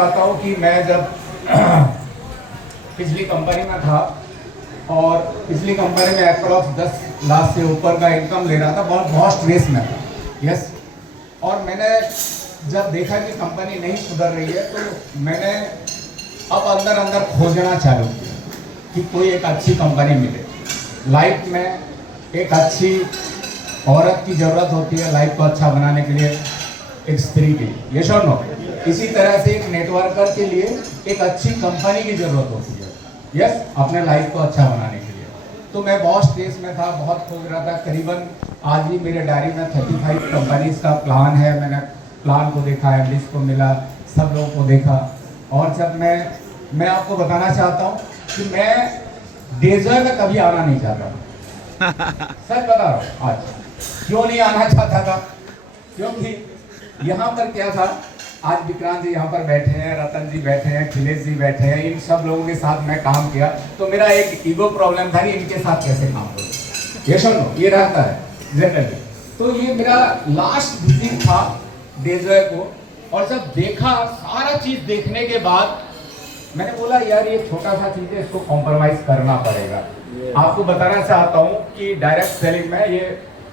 चाहता हूँ कि मैं जब पिछली कंपनी में था और पिछली कंपनी में अप्रॉक्स 10 लाख से ऊपर का इनकम ले रहा था, बहुत स्ट्रेस में था। यस, और मैंने जब देखा कि कंपनी नहीं सुधर रही है तो मैंने अब अंदर अंदर खोजना चालू किया कि कोई एक अच्छी कंपनी मिले। लाइफ में एक अच्छी औरत की ज़रूरत होती है लाइफ को अच्छा बनाने के लिए, एक स्त्री की, यस और नो। इसी तरह से एक नेटवर्कर के लिए एक अच्छी कंपनी की ज़रूरत होती है, यस, अपने लाइफ को अच्छा बनाने के लिए। तो मैं बहुत स्ट्रेस में था, बहुत खोज रहा था। करीबन आज भी मेरे डायरी में 35 कंपनीज का प्लान है। मैंने प्लान को देखा, एमडीज को मिला, सब लोगों को देखा। और जब मैं आपको बताना चाहता हूँ कि मैं डेजर्ट में कभी आना नहीं चाहता। सच बता रहा हूँ। आज क्यों नहीं आना चाहता था? क्योंकि यहाँ पर क्या था, आज विक्रांत जी यहाँ पर बैठे हैं, रतन जी बैठे हैं, अखिलेश जी बैठे हैं, इन सब लोगों के साथ मैं काम किया तो मेरा एक ईगो प्रॉब्लम था कि इनके साथ कैसे काम करूं। ये सुनो, ये रहता है जनरली। तो ये मेरा लास्ट विजिट था डेजर्ट को, और जब देखा सारा चीज देखने के बाद मैंने बोला यार ये छोटा सा चीज है, इसको कॉम्प्रोमाइज करना पड़ेगा। आपको बताना चाहता हूँ कि डायरेक्ट सेलिंग में ये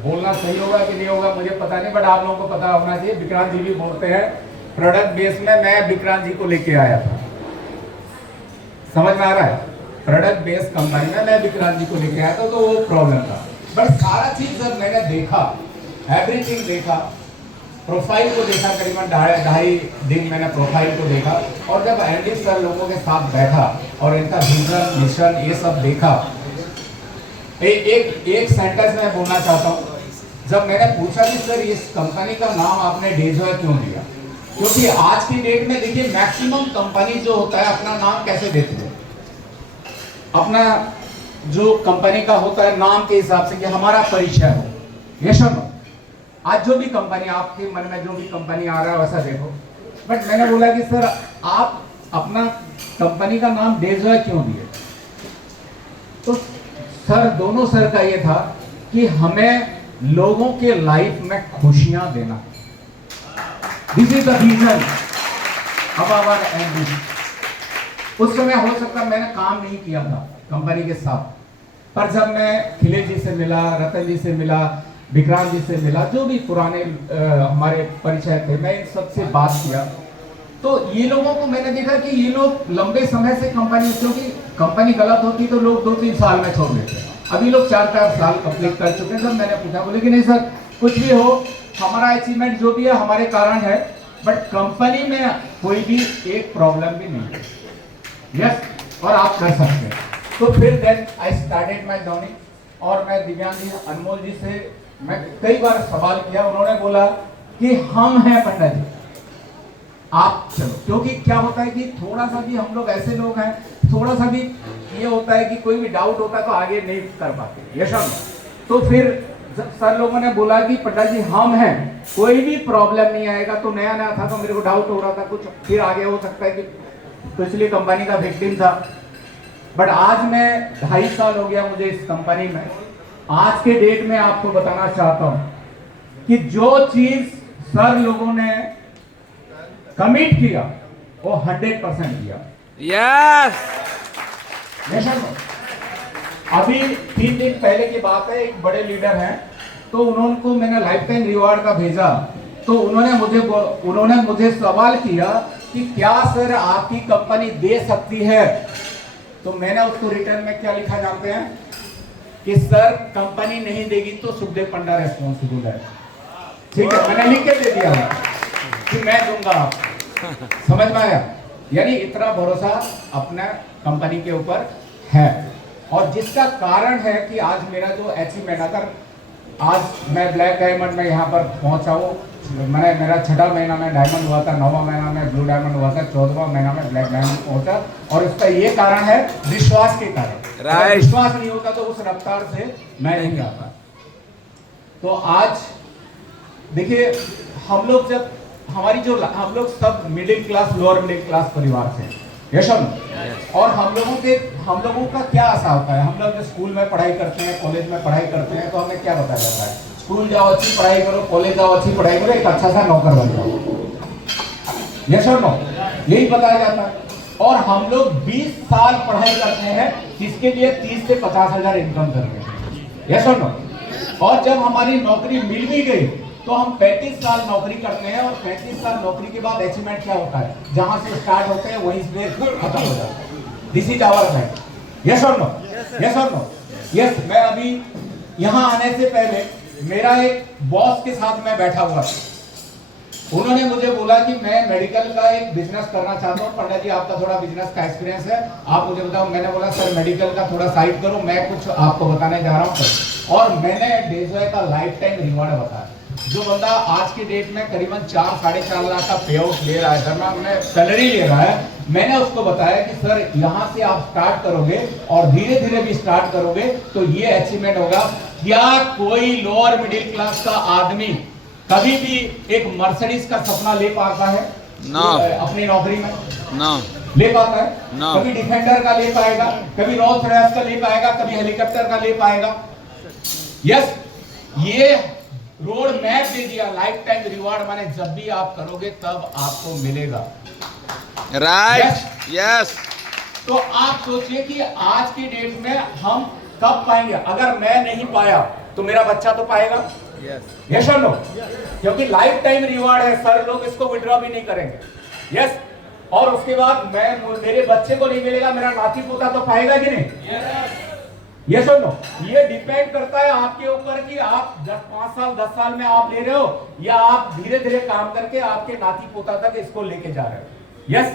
बोलना सही होगा कि नहीं होगा मुझे पता नहीं, बट आप लोगों को पता होना चाहिए। विक्रांत जी भी बोलते हैं प्रोडक्ट बेस में मैं विक्रांत जी को लेके आया था, समझ में आ रहा है? प्रोडक्ट बेस कंपनी में मैं विक्रांत जी को लेके आया था, तो वो प्रॉब्लम था। बट सारा चीज जब मैंने देखा, एवरीथिंग देखा, प्रोफाइल को देखा, करीबन ढाई दिन मैंने प्रोफाइल को देखा, और जब एंडी सर लोगों के साथ बैठा और इनका विजन मिशन ये सब देखा, एक सेंटेंस में बोलना चाहता हूँ। जब मैंने पूछा कि सर इस कंपनी का नाम आपने डेजर्ट क्यों दिया, क्योंकि आज की डेट में देखिए मैक्सिमम कंपनी जो होता है अपना नाम कैसे देते हैं, अपना जो कंपनी का होता है नाम के हिसाब से कि हमारा परिचय हो। यस और नो? आज जो भी कंपनी आपके मन में जो भी कंपनी आ रहा है वैसा देखो। बट मैंने बोला कि सर आप अपना कंपनी का नाम डेजर्ट क्यों दिए? तो सर, दोनों सर का ये था कि हमें लोगों के लाइफ में खुशियां देना। दिस इज द रीजन अब आवर एंड। उस समय हो सकता मैंने काम नहीं किया था कंपनी के साथ, पर जब मैं खिलेश जी से मिला, रतन जी से मिला, विक्रांत जी से मिला, जो भी पुराने हमारे परिचय थे, मैं इन सबसे बात किया तो ये लोगों को मैंने देखा कि ये लोग लंबे समय से कंपनी, क्योंकि कंपनी गलत होती तो लोग 2-3 साल में छोड़ देते, अभी लोग 4-4 साल कंप्लीट कर चुके हैं। तब मैंने पूछा, बोले कि नहीं सर कुछ भी हो, हमारा अचीवमेंट जो भी है हमारे कारण है, बट कंपनी में कोई भी एक प्रॉब्लम भी नहीं है। यस, और आप कर सकते हैं। तो फिर then I started my journey, और मैं दिव्यांग जी, अनमोल जी से मैं कई बार सवाल किया। उन्होंने बोला कि हम हैं पंडा जी, आप चलो। क्योंकि क्या होता है कि थोड़ा सा भी हम लोग ऐसे लोग हैं, थोड़ा सा भी ये होता है कि कोई भी डाउट होता है तो आगे नहीं कर पाते। यस और नो? तो फिर जब सर लोगों ने बोला कि पंडा जी हम हैं, कोई भी प्रॉब्लम नहीं आएगा, तो नया नया था तो मेरे को डाउट हो रहा था कुछ, फिर आगे हो सकता है कि पिछली कंपनी का विक्टिम था। बट आज मैं 2.5 साल हो गया मुझे इस कंपनी में। आज के डेट में आपको बताना चाहता हूं कि जो चीज सर लोगों ने कमिट किया वो 100% किया। यस। अभी 3 दिन पहले की बात है, एक बड़े लीडर हैं, तो उनको मैंने लाइफ टाइम रिवॉर्ड का भेजा, तो उन्होंने मुझे सवाल किया कि क्या सर आपकी कंपनी दे सकती है? तो मैंने उसको रिटर्न में क्या लिखा जानते हैं कि सर कंपनी नहीं देगी तो सुखदेव पंडा रेस्पॉन्सिबल है। ठीक है, मैंने लिख के दे दिया कि मैं दूंगा। समझ में आया? यानी इतना भरोसा अपना कंपनी के ऊपर है, और जिसका कारण है कि आज मेरा जो अचीवमेंट, अगर आज मैं ब्लैक डायमंड में यहाँ पर पहुंचा हूँ, मैंने मेरा 6वां महीना में डायमंड हुआ था, 9वां महीना में ब्लू डायमंड हुआ था, 14वां महीना में ब्लैक डायमंड पहुंचा, और इसका ये कारण है विश्वास के कारण। अगर विश्वास नहीं होता तो उस रफ्तार से मैं नहीं आता। तो आज देखिए, हम लोग जब हम लोग सब middle class, lower middle class परिवार से, यस और हम लोगों का क्या आशा होता है? हम लोग जो स्कूल में पढ़ाई करते हैं, कॉलेज में पढ़ाई करते हैं, तो हमें क्या बताया जाता है? स्कूल जाओ, अच्छी पढ़ाई करो, कॉलेज जाओ, अच्छी पढ़ाई करो, एक अच्छा सा नौकर बन जाओ। यस और नो? यही बताया जाता है। और हम लोग 20 साल पढ़ाई करते हैं, इसके लिए 30 से 50,000 इनकम कर रहे हैं। यस और नो? और जब हमारी नौकरी मिल भी गई तो हम 35 साल नौकरी करते हैं, और 35 साल नौकरी के बाद अचीवमेंट क्या होता है, जहां से स्टार्ट होते हैं वहीं से खत्म हो जाता है। This is our life. Yes और नो? यस और नो? यस। मैं अभी यहाँ आने से पहले मेरा एक बॉस के साथ मैं बैठा हुआ था। उन्होंने मुझे बोला कि मैं मेडिकल का एक बिजनेस करना चाहता हूँ, पंडित जी आपका थोड़ा बिजनेस का एक्सपीरियंस है, आप मुझे बताओ। मैंने बोला सर मेडिकल का थोड़ा साइड करो, मैं कुछ आपको बताने जा रहा हूँ। और मैंने डेजॉय का लाइफ टाइम रिवॉर्ड बताया। जो बंदा आज की डेट में करीबन 4-4.5 लाख का पे आउट ले रहा है, धर्मा में सैलरी ले रहा है, मैंने उसको बताया कि सर यहाँ से आप स्टार्ट करोगे और धीरे धीरे भी स्टार्ट करोगे तो ये अचीवमेंट होगा। क्या कोई लोअर मिडिल क्लास का आदमी कभी भी एक मर्सिडीज का सपना ले पाता है? No. अपनी नौकरी में No. ले पाता है? No. कभी डिफेंडर का ले पाएगा, कभी रोल्स रॉयस का ले पाएगा, कभी हेलीकॉप्टर का ले पाएगा? यस। ये रोड मैप दे दिया, लाइफ टाइम रिवॉर्ड माने जब भी आप करोगे तब आपको मिलेगा। Right. Yes. तो आप सोचिए कि आज की डेट में हम कब पाएंगे? अगर मैं नहीं पाया तो मेरा बच्चा तो पाएगा। यस और नो? क्योंकि लाइफ टाइम रिवॉर्ड है सर, लोग इसको विड्रॉ भी नहीं करेंगे। यस। और उसके बाद मेरे बच्चे को नहीं मिलेगा, मेरा नाती पोता तो पाएगा कि नहीं? यस और नो? ये डिपेंड करता है आपके ऊपर कि आप 5 साल 10 साल में आप ले रहे हो या आप धीरे धीरे काम करके आपके नाती पोता तक इसको लेके जा रहे हो। यस।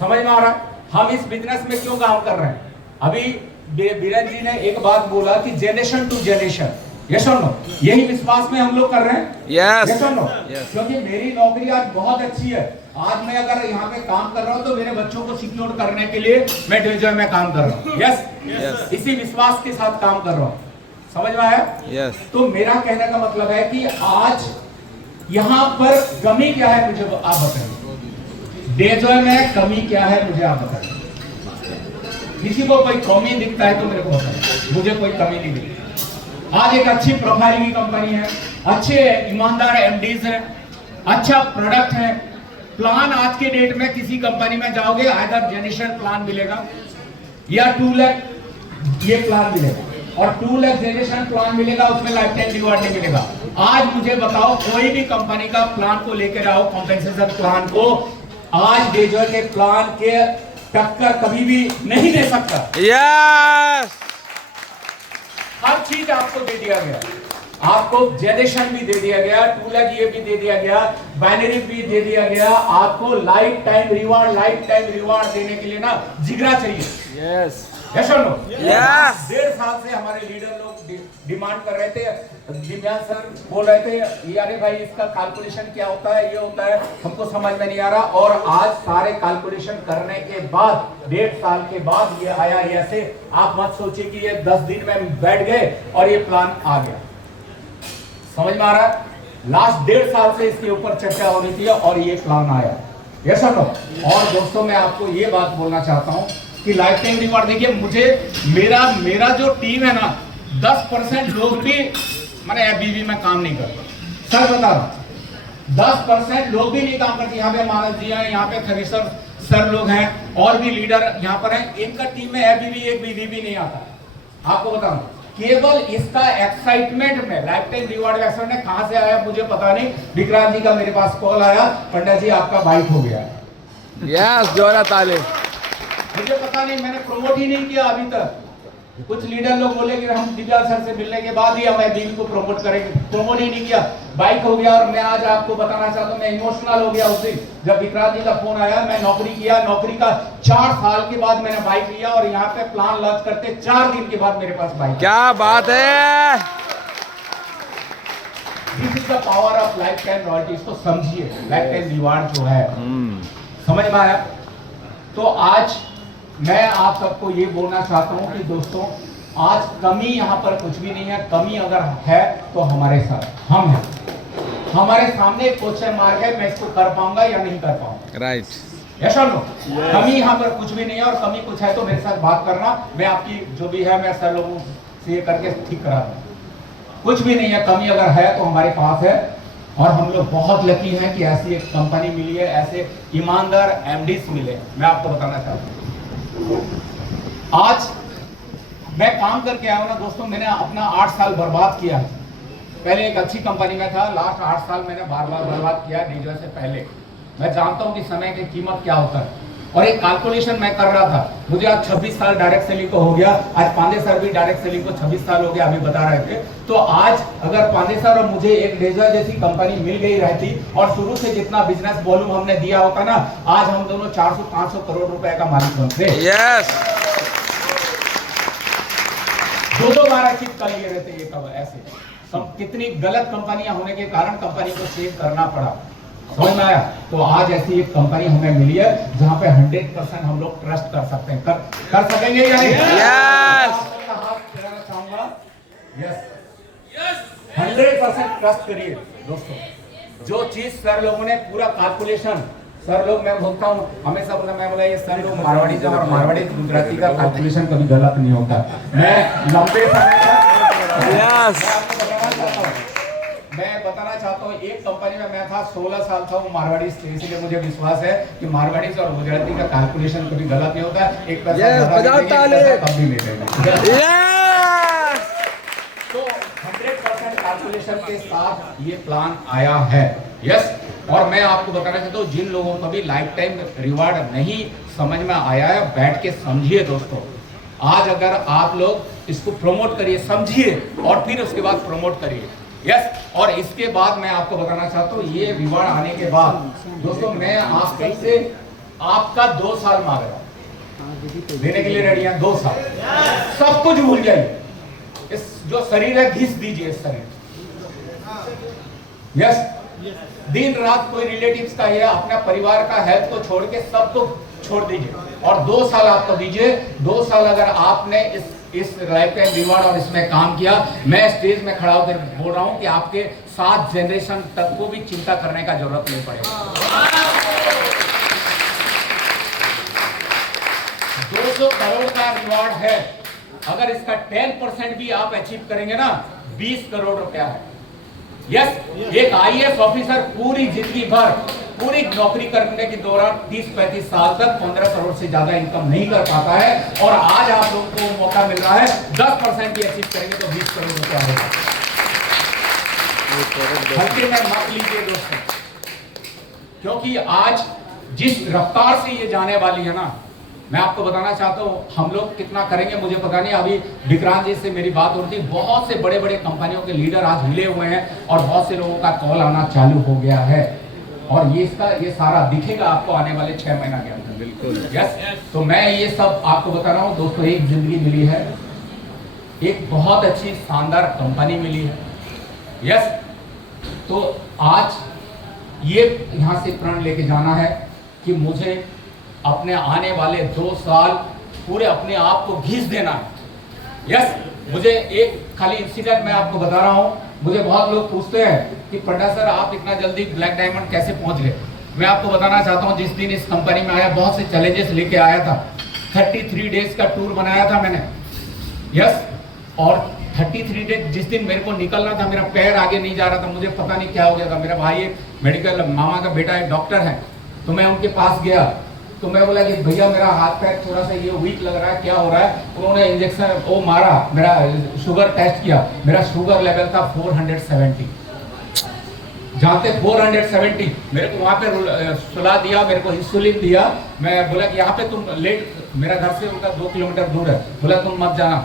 समझ में आ रहा है हम इस बिजनेस में क्यों काम कर रहे हैं? अभी बीरन जी ने एक बात बोला कि जनरेशन टू जनरेशन। यस और नो? यही विश्वास में हम लोग कर रहे हैं। Yes. यस और नो? Yes. क्योंकि मेरी नौकरी आज बहुत अच्छी है। आज मैं अगर यहाँ पे काम कर रहा हूँ तो मेरे बच्चों को सिक्योर करने के लिए मैं डेजॉय में काम कर रहा हूँ। यस। Yes. इसी विश्वास के साथ काम कर रहा हूँ। समझ में आया? Yes. तो मेरा कहने का मतलब है कि आज यहाँ पर कमी क्या है मुझे आप बताइए। डेजॉय में कमी क्या है मुझे आप बताइए। किसी को कोई कमी दिखता है तो मेरे को बताइए। मुझे कोई कमी नहीं दिखती। आज एक अच्छी प्रोफाइल की कंपनी है, अच्छे ईमानदार एमडीज हैं, अच्छा प्रोडक्ट है। प्लान आज के डेट में किसी कंपनी में जाओगे आइदर जनरेशन प्लान मिलेगा या 2 लाख ये प्लान मिलेगा, और 2 लाख जनरेशन प्लान मिलेगा, उसमें लाइफ टाइम रिवॉर्ड नहीं मिलेगा। आज मुझे बताओ कोई भी कंपनी का प्लान को लेकर आओ, कॉम्पेंसेशन प्लान को, आज डेजॉय के प्लान के टक्कर कभी भी नहीं दे सकता। Yes. हर चीज आपको दे दिया गया, आपको जनरेशन भी दे दिया गया, 2 लाख ये भी दे दिया गया, बाइनरी भी दे दिया गया। आपको लाइफ टाइम रिवॉर्ड देने के लिए ना जिगरा चाहिए। Yes. यस और नो? Yes. 1.5 साल से हमारे लीडर लोग डिमांड कर रहे थे, दिव्यांग सर बोल रहे थे ये अरे भाई इसका कैलकुलेशन क्या होता है, ये होता है, हमको समझ में नहीं आ रहा। और आज सारे कैलकुलेशन करने के बाद 1.5 साल के बाद ये आया। ये ऐसे आप मत सोचिए कि ये 10 दिन में बैठ गए और ये प्लान आ गया। समझ में आ रहा है? लास्ट 1.5 साल से इसके ऊपर चर्चा हो रही थी और ये प्लान आया। यस और नो? और दोस्तों मैं आपको ये बात बोलना चाहता हूँ कि लाइफ टाइम रिवॉर्ड देखिए, मुझे मेरा जो टीम है ना, 10% लोग भी मैंने बीवी में काम नहीं करते। सर बता रहा हूं, 10% लोग भी नहीं काम करते। यहाँ पे मानस जी हैं, यहाँ पे थरीसर सर लोग हैं, और भी लीडर यहाँ पर हैं, इनका टीम में एक बीवी भी नहीं आता। आपको बताऊं, केवल इसका एक्साइटमेंट में लाइफ टाइम रिवॉर्ड का एक्साइटमेंट कहां से आया मुझे पता नहीं। विक्रांत जी का मेरे पास कॉल आया, पंडित जी आपका बाइक हो गया। Yes. जोरा ताले। मुझे पता नहीं, मैंने प्रमोट ही नहीं किया अभी तक। कुछ लीडर लोग बोले कि हम दिव्या सर से मिलने के बाद ही हमें बीवी को प्रमोट करेंगे, प्रमोट ही नहीं किया, बाइक हो गया। और मैं आज आपको बताना चाहता हूँ, मैं इमोशनल हो गया उस दिन जब विक्रांत जी का फोन आया। मैं नौकरी किया, नौकरी का 4 साल के बाद मैंने बाइक लिया, और यहाँ पे प्लान लॉन्च करते 4 दिन के बाद मेरे पास बाइक। क्या बात है। This is the power of life time royalty. इसको समझिए, लाइफ टाइम रिवॉर्ड जो है। समझ में आया? तो आज मैं आप सबको ये बोलना चाहता हूँ कि दोस्तों आज कमी यहाँ पर कुछ भी नहीं है। कमी अगर है तो हमारे साथ हम हैं, हमारे सामने क्वेश्चन मार्क है, मैं इसको कर पाऊंगा या नहीं कर पाऊंगा। राइट। यस और नो? कमी यहाँ पर कुछ भी नहीं है, और कमी कुछ है तो मेरे साथ बात करना, मैं आपकी जो भी है मैं सर लोगों से ये करके ठीक करा दूँ। कुछ भी नहीं है, कमी अगर है तो हमारे पास है, और हम लोग बहुत लकी हैं कि ऐसी एक कंपनी मिली है, ऐसे ईमानदार एमडीज मिले। मैं आपको बताना चाहता हूँ, आज मैं काम करके आया हूँ ना दोस्तों, मैंने अपना 8 साल बर्बाद किया है। पहले एक अच्छी कंपनी में था, लास्ट 8 साल मैंने बार बार बर्बाद किया डीजल से पहले। मैं जानता हूँ कि समय की कीमत क्या होता है, और एक कैलकुलेशन मैं कर रहा था। मुझे आज 26 साल डायरेक्ट सेलिंग को हो गया, आज पांडे सर भी डायरेक्ट सेलिंग को 26 साल हो गया, अभी बता रहे थे। तो आज अगर पांडे सर और मुझे एक डेजर जैसी कंपनी मिल गई रहती और शुरू से जितना बिजनेस वॉल्यूम हमने दिया होता ना, आज हम दोनों 400-500 करोड़ रुपए का मालिक बनते। यस। दो बार अचीव कर लिए रहते ये कब ऐसे। कितनी गलत कंपनियां होने के कारण कंपनी को सेव करना पड़ा, समझ में आया? तो आज ऐसी एक कंपनी हमें मिली है जहां पे 100% हम लोग ट्रस्ट कर सकते हैं। कर सकेंगे या नहीं? यस। हाथ फिराना चाहूंगा। यस, 100% ट्रस्ट करिए दोस्तों। जो चीज सर लोगों ने पूरा कैलकुलेशन, सर लोग, मैं बोलता हूँ हमेशा, मैं बोला ये सर लोग मारवाड़ी से, और मारवाड़ी गुजराती का कैलकुलेशन कभी गलत नहीं होता। मैं लंबे समय तक मैं बताना चाहता हूँ, एक कंपनी में मैं था 16 साल था, वो मारवाड़ी से, इसलिए मुझे विश्वास है कि मारवाड़ी और गुजराती का कैलकुलेशन कभी गलत नहीं होता। एक पैसा कभी मिलेगा। तो 100% कैलकुलेशन के साथ ये प्लान आया है। यस, और मैं आपको बताना चाहता हूँ, जिन लोगों को भी लाइफ टाइम रिवार्ड नहीं समझ में आया है, बैठ के समझिए दोस्तों। आज अगर आप लोग इसको प्रमोट करिए, समझिए, और फिर उसके बाद प्रमोट करिए। यस, और इसके बाद मैं आपको बताना चाहता हूँ, ये रिवार्ड आने के बाद दोस्तों, मैं आप से आपका 2 साल मांग रहा हूँ, देने के लिए रेडी है। 2 साल सब कुछ भूल जाइए, इस जो शरीर है घिस दीजिए इस शरीर। यस, दिन रात कोई रिलेटिव्स का या अपना परिवार का हेल्थ को छोड़ के सब को छोड़ दीजिए, और 2 साल आपको दीजिए। 2 साल अगर आपने इस लाइफ टाइम रिवार्ड और इसमें काम किया, मैं स्टेज में खड़ा होकर बोल रहा हूं कि आपके 7 जनरेशन तक को भी चिंता करने का जरूरत नहीं पड़ेगा। 200 करोड़ का रिवार्ड है, अगर इसका 10% भी आप अचीव करेंगे ना, 20 करोड़ रुपया है। यस, एक IAS ऑफिसर पूरी जिंदगी भर, पूरी नौकरी करने के दौरान 30-35 साल तक 15 करोड़ से ज्यादा इनकम नहीं कर पाता है, और आज आप लोगों को मौका मिल रहा है, 10% भी अचीव करेंगे तो 20 करोड़ रुपया होगा। हल्के में मत लीजिए दोस्तों, क्योंकि आज जिस रफ्तार से ये जाने वाली है ना, मैं आपको बताना चाहता हूँ, हम लोग कितना करेंगे मुझे पता नहीं। अभी विक्रांत जी से मेरी बात होती, बहुत से बड़े बड़े कंपनियों के लीडर आज मिले हुए हैं, और बहुत से लोगों का कॉल आना चालू हो गया है, और ये सारा दिखेगा आपको आने वाले 6 महीना के अंदर। बिल्कुल। यस, तो मैं ये सब आपको बता रहा हूँ दोस्तों। एक जिंदगी मिली है, एक बहुत अच्छी शानदार कंपनी मिली है। यस, तो आज ये यहाँ से प्रण लेके जाना है कि मुझे अपने आने वाले 2 साल पूरे अपने आप को घिस देना है। यस, मुझे एक खाली इंसिडेंट मैं आपको बता रहा हूँ। मुझे बहुत लोग पूछते हैं कि पंडा सर आप इतना जल्दी ब्लैक डायमंड कैसे पहुंच गए। मैं आपको बताना चाहता हूँ, जिस दिन इस कंपनी में आया, बहुत से चैलेंजेस लेके आया था। 33 डेज का टूर बनाया था मैंने। यस, और 33 डेज जिस दिन मेरे को निकलना था, मेरा पैर आगे नहीं जा रहा था, मुझे पता नहीं क्या हो गया था। मेरा भाई एक मेडिकल, मामा का बेटा एक डॉक्टर है, तो मैं उनके पास गया, तो मैं बोला कि भैया मेरा हाथ पैर थोड़ा सा ये वीक लग रहा है, क्या हो रहा है? उन्होंने इंजेक्शन वो मारा, मेरा शुगर टेस्ट किया, मेरा शुगर लेवल था 470। जानते 470, मेरे को वहाँ पे सुला दिया, मेरे को इंसुलिन दिया। मैं बोला कि यहाँ पे तुम लेट, मेरा घर से उनका 2 किलोमीटर दूर है, बोला तुम मत जाना,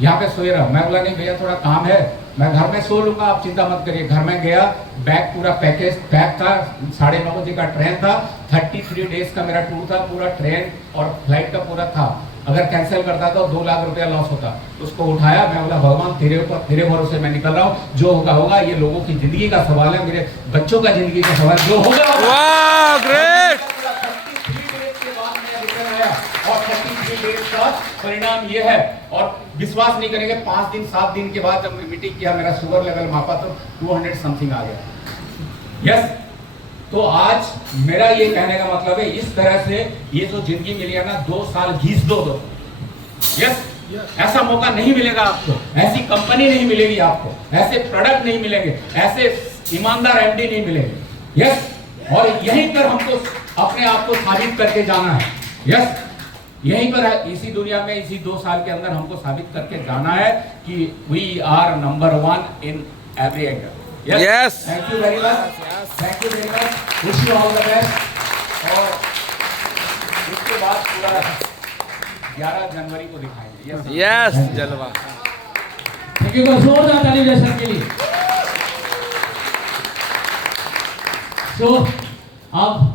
यहाँ पे सोए रहो। मैं बोला नहीं भैया थोड़ा काम है, मैं घर में सो लूंगा, आप चिंता मत करिए। घर में गया, बैग पूरा पैकेज पैक था, 9:30 बजे का ट्रेन था, 33 डेज का मेरा टूर था, पूरा ट्रेन और फ्लाइट का पूरा था। अगर कैंसिल करता तो 2 लाख रुपया लॉस होता। उसको उठाया, मैं बोला भगवान तेरे ऊपर, तेरे भरोसे मैं निकल रहा हूँ, जो होगा होगा। ये लोगों की जिंदगी का सवाल है, मेरे बच्चों का जिंदगी का सवाल, जो होगा वाह, ग्रेट। 33 डेज के बाद मैं रिटर्न आया, और 33 डेज का परिणाम ये है, और विश्वास नहीं करेंगे, 5 दिन 7 दिन के बाद जब मैं मीटिंग किया, मेरा शुगर लेवल मापा तो 200 समथिंग आ गया। यस, तो आज मेरा ये कहने का मतलब है, इस तरह से ये जो जिंदगी मिली है ना, 2 साल घिस दो। यस, ऐसा मौका नहीं मिलेगा आपको, ऐसी कंपनी नहीं मिलेगी आपको, ऐसे प्रोडक्ट नहीं मिलेंगे, ऐसे ईमानदार एमडी नहीं मिलेंगे। यस, और यहीं पर हमको अपने आप को साबित करके जाना है। यस, यहीं पर है, इसी दुनिया में इसी 2 साल के अंदर हमको साबित करके जाना है कि we are number 1 in every angle. Yes. Thank you very much, thank you very much, wish you all the best. और इसके बाद पूरा 11 जनवरी को दिखाएंगे। यस जलवा। थैंक यू, जोरदार ताली दर्शक के लिए। तो अब